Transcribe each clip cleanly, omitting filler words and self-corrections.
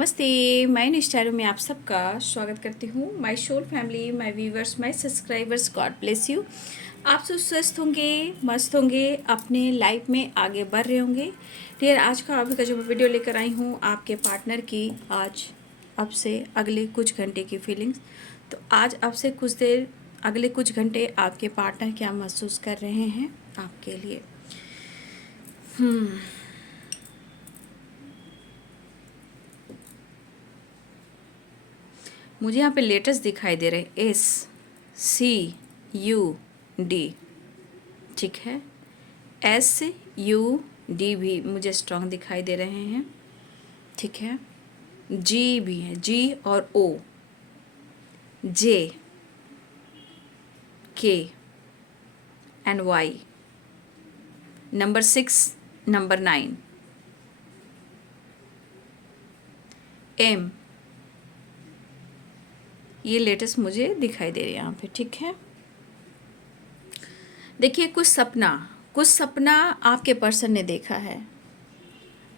नमस्ते, मैं निष्ठा में आप सबका स्वागत करती हूँ। My soul family, my viewers, my subscribers, God bless you. आप सब स्वस्थ होंगे, मस्त होंगे, अपने लाइफ में आगे बढ़ रहे होंगे। डियर, आज का अभी का जो वीडियो लेकर आई हूँ आपके पार्टनर की, आज अब से अगले कुछ घंटे की फीलिंग्स। तो आज अब से कुछ देर अगले कुछ घंटे आपके पार्टनर क्या महसूस कर रहे हैं आपके लिए। मुझे यहाँ पे लेटर्स दिखाई दे रहे, SCUD, ठीक है। SUD भी मुझे स्ट्रॉन्ग दिखाई दे रहे हैं, ठीक है। G भी है, G और O, J, K and Y, number 6, number 9, M, ये लेटेस्ट मुझे दिखाई दे रहे हैं यहाँ पे, ठीक है। देखिए, कुछ सपना आपके पर्सन ने देखा है,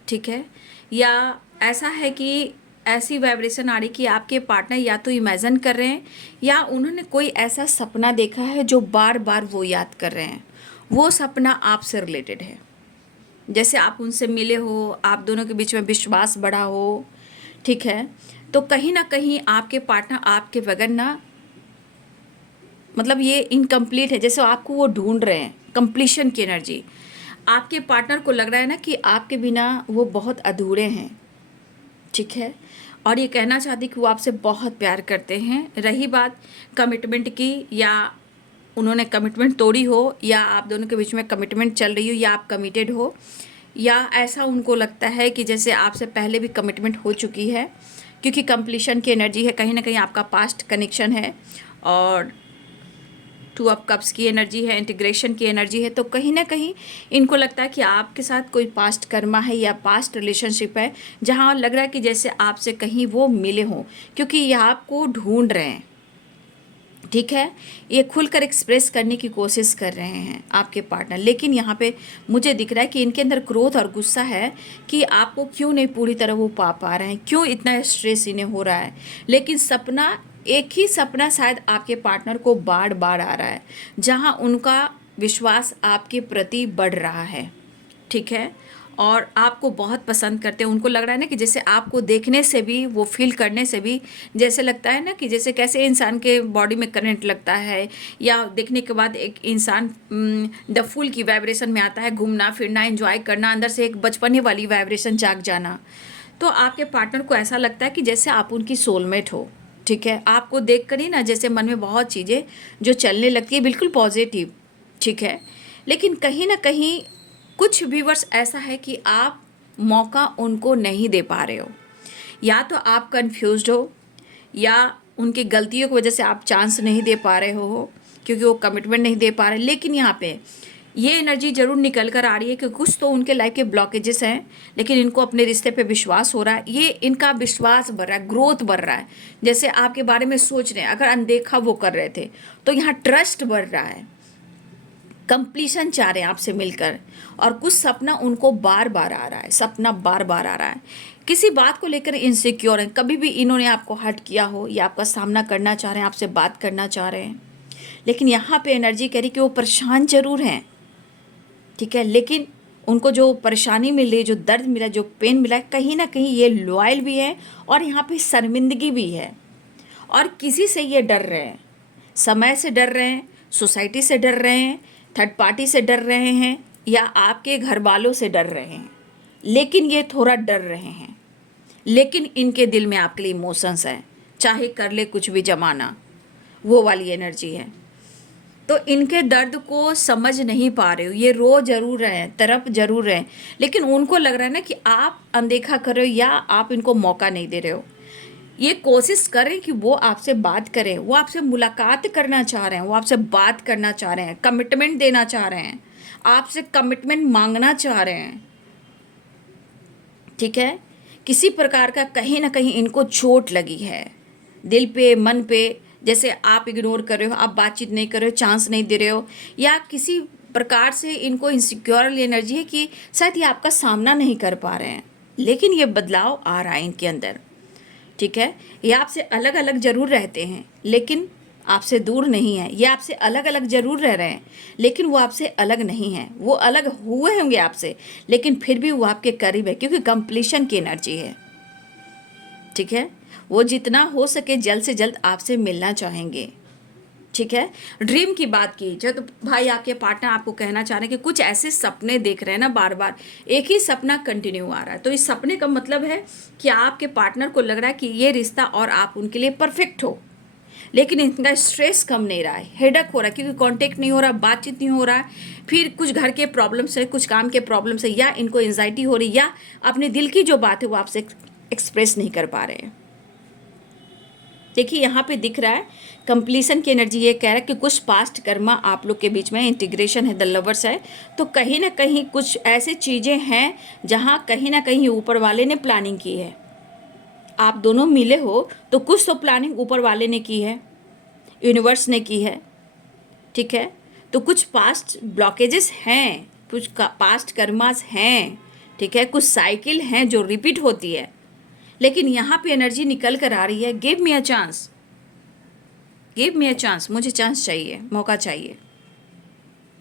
ठीक है। या ऐसा है कि ऐसी वाइब्रेशन आ रही कि आपके पार्टनर या तो इमेजिन कर रहे हैं या उन्होंने कोई ऐसा सपना देखा है जो बार बार वो याद कर रहे हैं। वो सपना आपसे रिलेटेड है, जैसे आप उनसे मिले हो, आप दोनों के बीच में विश्वास बढ़ा हो, ठीक है। तो कहीं ना कहीं आपके पार्टनर आपके बगैर ना, मतलब ये इनकम्प्लीट है, जैसे आपको वो ढूंढ रहे हैं, कंप्लीशन की एनर्जी। आपके पार्टनर को लग रहा है ना कि आपके बिना वो बहुत अधूरे हैं, ठीक है। और ये कहना चाहती कि वो आपसे बहुत प्यार करते हैं। रही बात कमिटमेंट की, या उन्होंने कमिटमेंट तोड़ी हो, या आप दोनों के बीच में कमिटमेंट चल रही हो, या आप कमिटेड हो, या ऐसा उनको लगता है कि जैसे आपसे पहले भी कमिटमेंट हो चुकी है, क्योंकि कंप्लीशन की एनर्जी है, कहीं ना कहीं आपका पास्ट कनेक्शन है। और 2 ऑफ कप्स की एनर्जी है, इंटीग्रेशन की एनर्जी है। तो कहीं ना कहीं इनको लगता है कि आपके साथ कोई पास्ट कर्मा है या पास्ट रिलेशनशिप है, जहाँ लग रहा है कि जैसे आपसे कहीं वो मिले हों, क्योंकि ये आपको ढूंढ रहे हैं, ठीक है। ये खुलकर एक्सप्रेस करने की कोशिश कर रहे हैं आपके पार्टनर। लेकिन यहाँ पे मुझे दिख रहा है कि इनके अंदर क्रोध और गुस्सा है कि आपको क्यों नहीं पूरी तरह वो पा रहे हैं, क्यों इतना स्ट्रेस इन्हें हो रहा है। लेकिन सपना, एक ही सपना शायद आपके पार्टनर को बार बार आ रहा है, जहाँ उनका विश्वास आपके प्रति बढ़ रहा है, ठीक है। और आपको बहुत पसंद करते हैं। उनको लग रहा है ना कि जैसे आपको देखने से भी, वो फील करने से भी जैसे लगता है ना कि जैसे कैसे इंसान के बॉडी में करंट लगता है, या देखने के बाद एक इंसान द फूल की वाइब्रेशन में आता है, घूमना फिरना एंजॉय करना, अंदर से एक बचपने वाली वाइब्रेशन जाग जाना। तो आपके पार्टनर को ऐसा लगता है कि जैसे आप उनकी सोलमेट हो, ठीक है। आपको देख कर ही ना जैसे मन में बहुत चीज़ें जो चलने लगती है, बिल्कुल पॉजिटिव, ठीक है। लेकिन कहीं ना कहीं कुछ व्यूअर्स ऐसा है कि आप मौका उनको नहीं दे पा रहे हो, या तो आप कंफ्यूज्ड हो, या उनकी गलतियों की वजह से आप चांस नहीं दे पा रहे हो, क्योंकि वो कमिटमेंट नहीं दे पा रहे। लेकिन यहाँ पे ये एनर्जी जरूर निकल कर आ रही है कि कुछ तो उनके लाइफ के ब्लॉकेजेस हैं, लेकिन इनको अपने रिश्ते पे विश्वास हो रहा है। ये इनका विश्वास बढ़ रहा है, ग्रोथ बढ़ रहा है, जैसे आपके बारे में सोच रहे हैं। अगर अनदेखा वो कर रहे थे तो यहाँ ट्रस्ट बढ़ रहा है, कंप्लीशन चाह रहे हैं आपसे मिलकर। और कुछ सपना उनको बार बार आ रहा है, सपना बार बार आ रहा है, किसी बात को लेकर इनसिक्योर हैं। कभी भी इन्होंने आपको हर्ट किया हो, या आपका सामना करना चाह रहे हैं, आपसे बात करना चाह रहे हैं। लेकिन यहाँ पे एनर्जी कह रही कि वो परेशान जरूर हैं, ठीक है। लेकिन उनको जो परेशानी मिल रही है, जो दर्द मिला, जो पेन मिला है, कहीं ना कहीं ये लॉयल भी है, और यहाँ पे शर्मिंदगी भी है। और किसी से ये डर रहे हैं, समय से डर रहे हैं, सोसाइटी से डर रहे हैं, थर्ड पार्टी से डर रहे हैं, या आपके घर वालों से डर रहे हैं। लेकिन ये थोड़ा डर रहे हैं, लेकिन इनके दिल में आपके लिए इमोशंस है, चाहे कर ले कुछ भी जमाना, वो वाली एनर्जी है। तो इनके दर्द को समझ नहीं पा रहे हो, ये रो जरूर रहे हैं, तरफ जरूर रहे हैं, लेकिन उनको लग रहा है ना कि आप अनदेखा कर रहे हो, या आप इनको मौका नहीं दे रहे हो। ये कोशिश करें कि वो आपसे बात करें, वो आपसे मुलाकात करना चाह रहे हैं, वो आपसे बात करना चाह रहे हैं, कमिटमेंट देना चाह रहे हैं, आपसे कमिटमेंट मांगना चाह रहे हैं, ठीक है। किसी प्रकार का कहीं ना कहीं इनको चोट लगी है, दिल पे, मन पे। जैसे आप इग्नोर कर रहे हो, आप बातचीत नहीं कर रहे हो, चांस नहीं दे रहे हो, या किसी प्रकार से इनको इनसिक्योर एनर्जी है कि शायद ये आपका सामना नहीं कर पा रहे हैं। लेकिन ये बदलाव आ रहा है इनके अंदर, ठीक है। ये आपसे अलग अलग ज़रूर रहते हैं लेकिन आपसे दूर नहीं है। ये आपसे अलग अलग ज़रूर रह रहे हैं लेकिन वो आपसे अलग नहीं है। वो अलग हुए होंगे आपसे लेकिन फिर भी वो आपके करीब है, क्योंकि कंप्लीशन की एनर्जी है। ठीक है। वो जितना हो सके जल्द से जल्द आपसे मिलना चाहेंगे। ठीक है। ड्रीम की बात की जाए तो भाई आपके पार्टनर आपको कहना चाह रहे हैं कि कुछ ऐसे सपने देख रहे हैं ना, बार बार एक ही सपना कंटिन्यू आ रहा है। तो इस सपने का मतलब है कि आपके पार्टनर को लग रहा है कि ये रिश्ता और आप उनके लिए परफेक्ट हो, लेकिन इनका स्ट्रेस कम नहीं रहा है, हेडक हो रहा है क्योंकि कांटेक्ट नहीं हो रहा, बातचीत नहीं हो रहा है, फिर कुछ घर के प्रॉब्लम से, कुछ काम के प्रॉब्लम से, या इनको एंजाइटी हो रही, या अपने दिल की जो बात है वो आपसे एक्सप्रेस नहीं कर पा रहे हैं। देखिए यहाँ पे दिख रहा है कंप्लीशन की एनर्जी ये कह रहा है कि कुछ पास्ट कर्मा आप लोग के बीच में, इंटीग्रेशन है, द लवर्स है। तो कहीं ना कहीं कुछ ऐसी चीज़ें हैं जहाँ कहीं ना कहीं ऊपर वाले ने प्लानिंग की है। आप दोनों मिले हो तो कुछ तो प्लानिंग ऊपर वाले ने की है, यूनिवर्स ने की है। ठीक है। तो कुछ पास्ट ब्लॉकेजेस हैं, कुछ पास्ट कर्मास हैं। ठीक है। कुछ साइकिल हैं जो रिपीट होती है, लेकिन यहाँ पे एनर्जी निकल कर आ रही है, give me a chance, give me a chance, मुझे चांस चाहिए, मौका चाहिए।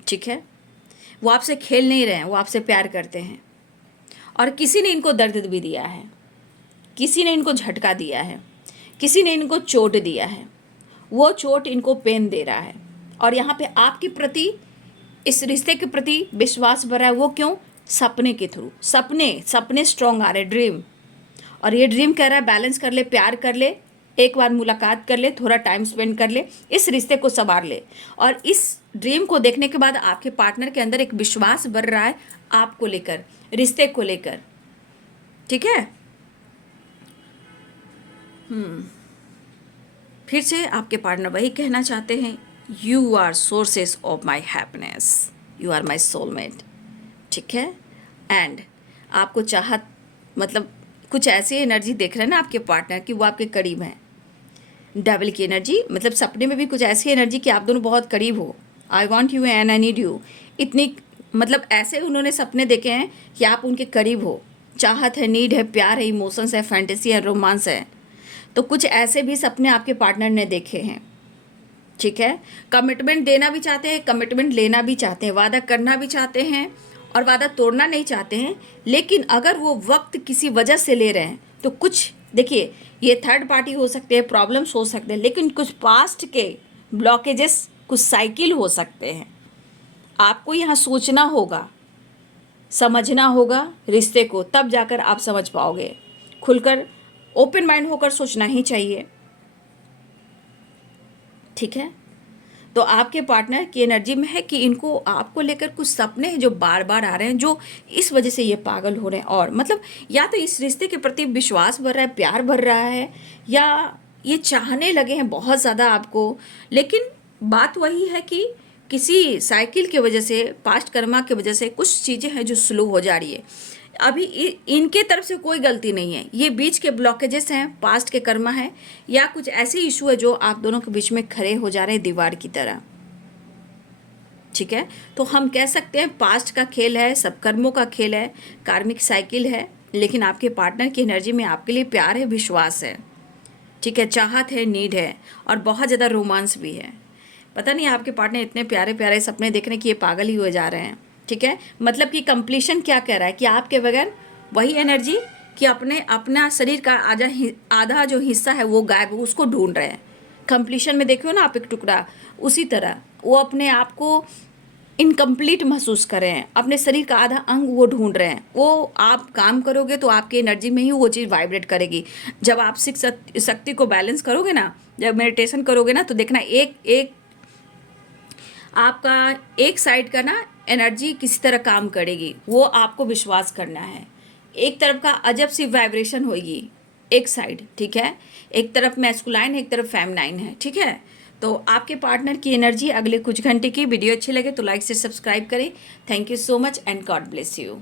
ठीक है। वो आपसे खेल नहीं रहे हैं, वो आपसे प्यार करते हैं। और किसी ने इनको दर्द भी दिया है, किसी ने इनको झटका दिया है, किसी ने इनको चोट दिया है, वो चोट इनको पेन दे रहा है। और यहाँ पे आपके प्रति, इस रिश्ते के प्रति विश्वास भरा है। वो क्यों? सपने के थ्रू, सपने स्ट्रॉन्ग आ रहे, ड्रीम। और ये ड्रीम कह रहा है बैलेंस कर ले, प्यार कर ले, एक बार मुलाकात कर ले, थोड़ा टाइम स्पेंड कर ले, इस रिश्ते को संवार ले। और इस ड्रीम को देखने के बाद आपके पार्टनर के अंदर एक विश्वास बढ़ रहा है आपको लेकर, रिश्ते को लेकर। ठीक है। फिर से आपके पार्टनर वही कहना चाहते हैं, you are sources of my happiness, you are my soulmate. ठीक है। एंड आपको चाहत, मतलब कुछ ऐसी एनर्जी देख रहे हैं ना आपके पार्टनर की, वो आपके करीब हैं। डबल की एनर्जी, मतलब सपने में भी कुछ ऐसी एनर्जी कि आप दोनों बहुत करीब हो। I want you and I need you, इतनी, मतलब ऐसे उन्होंने सपने देखे हैं कि आप उनके करीब हो। चाहत है, नीड है, प्यार है, इमोशंस है, फैंटेसी है, रोमांस है। तो कुछ ऐसे भी सपने आपके पार्टनर ने देखे हैं। ठीक है। कमिटमेंट देना भी चाहते हैं, कमिटमेंट लेना भी चाहते हैं, वादा करना भी चाहते हैं और वादा तोड़ना नहीं चाहते हैं। लेकिन अगर वो वक्त किसी वजह से ले रहे हैं तो कुछ, देखिए ये थर्ड पार्टी हो सकते हैं, प्रॉब्लम्स हो सकते हैं, लेकिन कुछ पास्ट के ब्लॉकेजेस, कुछ साइकिल हो सकते हैं। आपको यहाँ सोचना होगा, समझना होगा रिश्ते को, तब जाकर आप समझ पाओगे। खुलकर, ओपन माइंड होकर सोचना ही चाहिए। ठीक है। तो आपके पार्टनर की एनर्जी में है कि इनको आपको लेकर कुछ सपने हैं जो बार बार आ रहे हैं, जो इस वजह से ये पागल हो रहे हैं। और मतलब या तो इस रिश्ते के प्रति विश्वास बढ़ रहा है, प्यार बढ़ रहा है, या ये चाहने लगे हैं बहुत ज़्यादा आपको। लेकिन बात वही है कि किसी साइकिल की वजह से, पास्ट कर्मा की वजह से कुछ चीज़ें हैं जो स्लो हो जा रही है। अभी इनके तरफ से कोई गलती नहीं है, ये बीच के ब्लॉकेजेस हैं, पास्ट के कर्मा है, या कुछ ऐसे इशू है जो आप दोनों के बीच में खड़े हो जा रहे हैं दीवार की तरह। ठीक है। तो हम कह सकते हैं पास्ट का खेल है, सब कर्मों का खेल है, कार्मिक साइकिल है। लेकिन आपके पार्टनर की एनर्जी में आपके लिए प्यार है, विश्वास है। ठीक है। चाहत है, नीड है, और बहुत ज़्यादा रोमांस भी है। पता नहीं आपके पार्टनर इतने प्यारे प्यारे सपने देखने कि ये पागल ही हो जा रहे हैं। ठीक है। मतलब कि कंप्लीशन क्या कह रहा है कि आपके बगैर वही एनर्जी कि अपना शरीर का आधा जो हिस्सा है वो गायब, उसको ढूंढ रहे हैं। कंप्लीशन में देखो ना आप एक टुकड़ा, उसी तरह वो अपने आप को इनकम्प्लीट महसूस कर रहे हैं, अपने शरीर का आधा अंग वो ढूंढ रहे हैं। वो आप काम करोगे तो आपकी एनर्जी में ही वो चीज़ वाइब्रेट करेगी। जब आप शक्ति को बैलेंस करोगे ना, जब मेडिटेशन करोगे ना, तो देखना एक आपका एक साइड का ना एनर्जी किसी तरह काम करेगी, वो आपको विश्वास करना है। एक तरफ का अजब सी वाइब्रेशन होगी, एक साइड। ठीक है। एक तरफ मैस्कुलाइन है, एक तरफ फेमिनाइन है। ठीक है। तो आपके पार्टनर की एनर्जी अगले कुछ घंटे की। वीडियो अच्छी लगे तो लाइक से सब्सक्राइब करें। Thank you so much and God bless you.